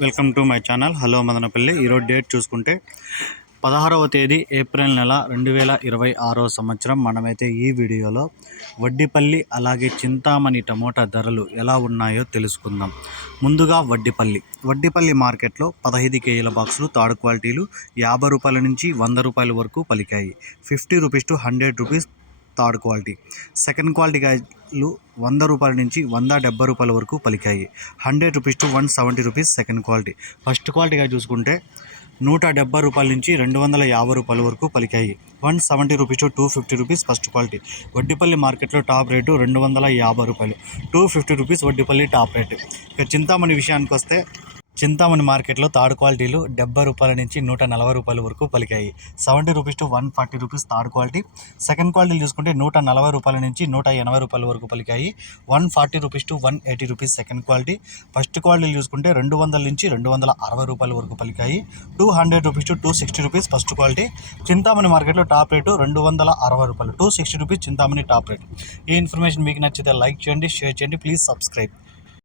Welcome to my channel hello Madanapalle. ఈరోజు date చూసుకుంటే 16వ తేదీ ఏప్రిల్ నెల 2026 సంవత్సరం. మనమైతే ఈ వీడియోలో వడ్డిపల్లి అలాగే చింతామణి టమోటా ధరలు ఎలా ఉన్నాయో తెలుసుకుందాం. ముందుగా వడ్డిపల్లి మార్కెట్లో 15 కేజీల బాక్సులు థర్డ్ క్వాలిటీలు 50 రూపాయల నుంచి 100 రూపాయల వరకు పలికాయి. 50 rupees to 100 rupees third quality. Second quality కాయలు 100 రూపాయల నుంచి 170 రూపాయల వరకు పలికాయి. 100 rupees to 170 rupees second quality. First క్వాలిటీగా చూసుకుంటే 170 రూపాయల నుంచి 250 రూపాయల వరకు పలికాయి. 170 rupees to 250 rupees first quality. Vaddipalli మార్కెట్లో టాప్ రేటు 250 రూపాయలు. 250 రూపీస్ వడ్డిపల్లి టాప్ రేటు. ఇక చింతామణి విషయానికి వస్తే చింతామణి మార్కెట్లో థర్డ్ క్వాలిటీలు 70 రూపాయల నుంచి 140 రూపాయల వరకు పలికాయి. 70 rupees to 140 rupees third quality. Second క్వాలిటీలు చూసుకుంటే 140 రూపాయల నుంచి 180 రూపాయల వరకు పలికాయి. 140 rupees to 180 rupees second quality. First క్వాలిటీలు చూసుకుంటే 200 నుంచి 260 రూపాయల వరకు పలికాయి. 200 rupees to 260 rupees first quality. Chintamani మార్కెట్లో టాప్ రేటు 260 రూపాయలు. 260 రూపీస్ చింతామణి టాప్ రేటు. ఈ ఇన్ఫర్మేషన్ మీకు నచ్చితే లైక్ చేయండి, షేర్ చేయండి, ప్లీజ్ సబ్స్క్రైబ్.